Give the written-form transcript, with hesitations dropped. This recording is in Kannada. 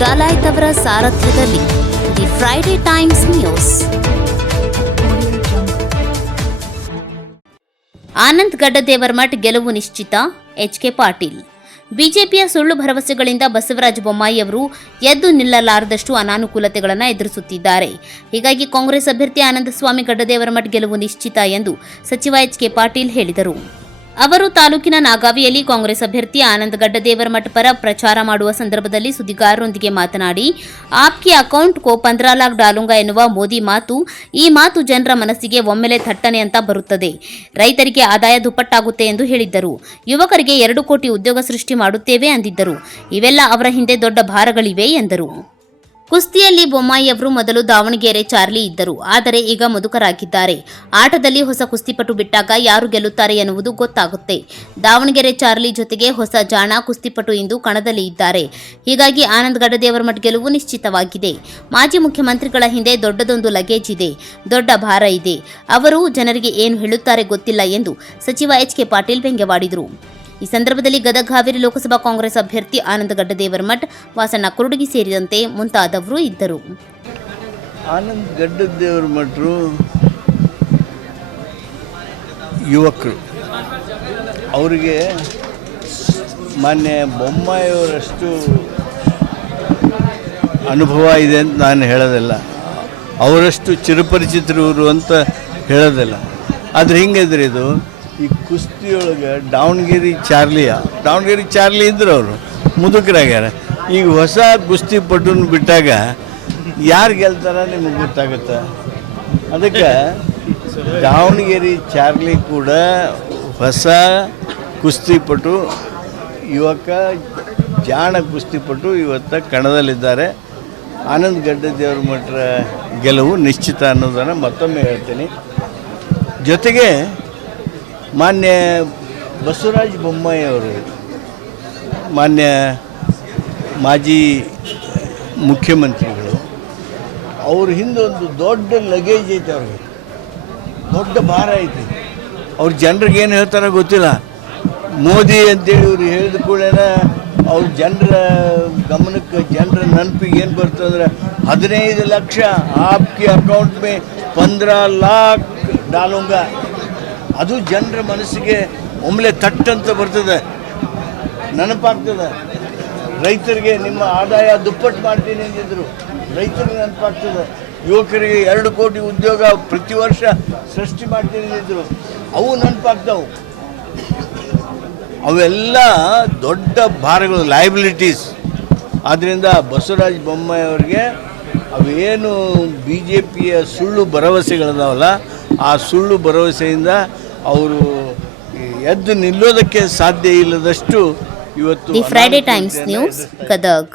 ಡಾಲಾಯ್ತ್ ಅವರ ಸಾರಥ್ಯದಲ್ಲಿ the Friday Times news. Anand Gaddadevaramath ಗೆಲುವು ನಿಶ್ಚಿತ. ಎಚ್.ಕೆ. ಪಾಟೀಲ್. ಬಿಜೆಪಿಯ ಸುಳ್ಳು ಭರವಸೆಗಳಿಂದ ಬಸವರಾಜ ಬೊಮ್ಮಾಯಿ ಅವರು ಎದ್ದು ನಿಲ್ಲಲಾರದಷ್ಟು ಅನಾನುಕೂಲತೆಗಳನ್ನು ಎದುರಿಸುತ್ತಿದ್ದಾರೆ. ಹೀಗಾಗಿ ಕಾಂಗ್ರೆಸ್ ಅಭ್ಯರ್ಥಿ ಆನಂದಸ್ವಾಮಿ ಗಡ್ಡದೇವರಮಠ್ ಗೆಲುವು ನಿಶ್ಚಿತ ಎಂದು ಸಚಿವ ಎಚ್.ಕೆ. ಪಾಟೀಲ್ ಹೇಳಿದರು. ಅವರು ತಾಲೂಕಿನ ನಾಗಾವಿಯಲ್ಲಿ ಕಾಂಗ್ರೆಸ್ ಅಭ್ಯರ್ಥಿ ಆನಂದ್ ಗಡ್ಡದೇವರಮಠ್ ಪರ ಪ್ರಚಾರ ಮಾಡುವ ಸಂದರ್ಭದಲ್ಲಿ ಸುದ್ದಿಗಾರರೊಂದಿಗೆ ಮಾತನಾಡಿ, ಆಪ್ಕಿ ಅಕೌಂಟ್ ಕೋ 15 लाख ಡಾಲೂಂಗಾ ಎನ್ನುವ ಮೋದಿ ಮಾತು, ಈ ಮಾತು ಜನರ ಮನಸ್ಸಿಗೆ ಒಮ್ಮೆಲೆ ಥಟ್ಟನೆ ಅಂತ ಬರುತ್ತದೆ. ರೈತರಿಗೆ ಆದಾಯ ದುಪ್ಪಟ್ಟಾಗುತ್ತೆ ಎಂದು ಹೇಳಿದ್ದರು. ಯುವಕರಿಗೆ 2 ಕೋಟಿ ಉದ್ಯೋಗ ಸೃಷ್ಟಿ ಮಾಡುತ್ತೇವೆ ಅಂದಿದ್ದರು. ಇವೆಲ್ಲ ಅವರ ಹಿಂದೆ ದೊಡ್ಡ ಭಾರಗಳಿವೆ ಎಂದರು. ಕುಸ್ತಿಯಲ್ಲಿ ಬೊಮ್ಮಾಯಿ ಅವರು ಮೊದಲು ದಾವಣಗೆರೆ ಚಾರ್ಲಿ ಇದ್ದರು. ಆದರೆ ಈಗ ಮುದುಕರಾಗಿದ್ದಾರೆ. ಆಟದಲ್ಲಿ ಹೊಸ ಕುಸ್ತಿಪಟು ಬಿಟ್ಟಾಗ ಯಾರು ಗೆಲ್ಲುತ್ತಾರೆ ಎನ್ನುವುದು ಗೊತ್ತಾಗುತ್ತೆ. ದಾವಣಗೆರೆ ಚಾರ್ಲಿ ಜೊತೆಗೆ ಹೊಸ ಜಾಣ ಕುಸ್ತಿಪಟು ಇಂದು ಕಣದಲ್ಲಿ ಇದ್ದಾರೆ. ಹೀಗಾಗಿ ಆನಂದ್ ಗಡ್ಡದೇವರಮಠ್ ಗೆಲುವು ನಿಶ್ಚಿತವಾಗಿದೆ. ಮಾಜಿ ಮುಖ್ಯಮಂತ್ರಿಗಳ ಹಿಂದೆ ದೊಡ್ಡದೊಂದು ಲಗೇಜ್ ಇದೆ, ದೊಡ್ಡ ಭಾರ ಇದೆ. ಅವರು ಜನರಿಗೆ ಏನು ಹೇಳುತ್ತಾರೆ ಗೊತ್ತಿಲ್ಲ ಎಂದು ಸಚಿವ ಎಚ್.ಕೆ. ಪಾಟೀಲ್ ವ್ಯಂಗ್ಯವಾಡಿದರು. ಈ ಸಂದರ್ಭದಲ್ಲಿ ಗದಗ ಹಾವೇರಿ ಲೋಕಸಭಾ ಕಾಂಗ್ರೆಸ್ ಅಭ್ಯರ್ಥಿ ಆನಂದ್ ಗಡ್ಡದೇವರಮಠ್, ವಾಸಣ್ಣ ಕುರುಡಗಿ ಸೇರಿದಂತೆ ಮುಂತಾದವರು ಇದ್ದರು. ಆನಂದ್ ಗಡ್ಡದೇವರಮಠರು ಯುವಕರು, ಅವರಿಗೆ ಮಾನ್ಯ ಬೊಮ್ಮಾಯಿಯವರಷ್ಟು ಅನುಭವ ಇದೆ ಅಂತ ನಾನು ಹೇಳೋದಿಲ್ಲ, ಅವರಷ್ಟು ಚಿರಪರಿಚಿತರು ಅಂತ ಹೇಳೋದಿಲ್ಲ. ಆದರೆ ಹಿಂಗಿದ್ರೆ ಇದು ಈ ಕುಸ್ತಿಯೊಳಗೆ ದಾವಣಗೆರೆ ಚಾರ್ಲಿ ಇದ್ರು, ಅವರು ಮುದುಕರಾಗ್ಯಾರ. ಈಗ ಹೊಸ ಕುಸ್ತಿ ಪಟುನ ಬಿಟ್ಟಾಗ ಯಾರು ಗೆಲ್ತಾರ ನಿಮಗೆ ಗೊತ್ತಾಗುತ್ತೆ. ಅದಕ್ಕೆ ದಾವಣಗೆರೆ ಚಾರ್ಲಿ ಕೂಡ ಹೊಸ ಕುಸ್ತಿಪಟು, ಯುವಕ ಜಾಣ ಕುಸ್ತಿಪಟು ಇವತ್ತು ಕಣದಲ್ಲಿದ್ದಾರೆ. ಆನಂದ್ ಗಡ್ಡದೇವರಮಠರ ಗೆಲುವು ನಿಶ್ಚಿತ ಅನ್ನೋದನ್ನು ಮತ್ತೊಮ್ಮೆ ಹೇಳ್ತೀನಿ. ಜೊತೆಗೆ ಮಾನ್ಯ ಬಸವರಾಜ ಬೊಮ್ಮಾಯಿ ಅವರು, ಮಾನ್ಯ ಮಾಜಿ ಮುಖ್ಯಮಂತ್ರಿಗಳು, ಅವ್ರ ಹಿಂದೆ ಒಂದು ದೊಡ್ಡ ಲಗೇಜ್ ಐತೆ, ಅವ್ರಿಗೆ ದೊಡ್ಡ ಭಾರ ಐತಿ. ಅವ್ರ ಜನರಿಗೆ ಏನು ಹೇಳ್ತಾರೋ ಗೊತ್ತಿಲ್ಲ. ಮೋದಿ ಅಂತೇಳಿ ಇವ್ರು ಹೇಳಿದ ಕೂಡಲೇ ಅವ್ರ ಜನರ ಗಮನಕ್ಕೆ, ಜನರ ನೆನಪಿಗೆ ಏನು ಬರ್ತಂದ್ರೆ 15 ಲಕ್ಷ ಆಪ್ಕಿ ಅಕೌಂಟ್ ಮೇ 15 लाख ಡಾಲೂಂಗಾ. ಅದು ಜನರ ಮನಸ್ಸಿಗೆ ಒಮ್ಮೆಲೆ ತಟ್ಟಂತ ಬರ್ತದೆ, ನೆನಪಾಗ್ತದೆ. ರೈತರಿಗೆ ನಿಮ್ಮ ಆದಾಯ ದುಪ್ಪಟ್ಟು ಮಾಡ್ತೀನಿ ಅಂದಿದ್ರು, ರೈತರಿಗೆ ನೆನಪಾಗ್ತದೆ. ಯುವಕರಿಗೆ 2 ಕೋಟಿ ಉದ್ಯೋಗ ಪ್ರತಿ ವರ್ಷ ಸೃಷ್ಟಿ ಮಾಡ್ತೀನಿ ಅಂದಿದ್ರು, ಅವು ನೆನಪಾಗ್ತಾವೆ. ಅವೆಲ್ಲ ದೊಡ್ಡ ಭಾರಗಳು, ಲಯಬಿಲಿಟೀಸ್. ಆದ್ದರಿಂದ ಬಸವರಾಜ ಬೊಮ್ಮಾಯಿ ಅವರಿಗೆ ಅವೇನು BJPಯ ಸುಳ್ಳು ಭರವಸೆಗಳಿದಾವಲ್ಲ, ಆ ಸುಳ್ಳು ಭರವಸೆಯಿಂದ ಅವರು ಎದ್ದು ನಿಲ್ಲೋದಕ್ಕೆ ಸಾಧ್ಯ ಇಲ್ಲದಷ್ಟು ಇವತ್ತು. The Friday Times news, Gadag.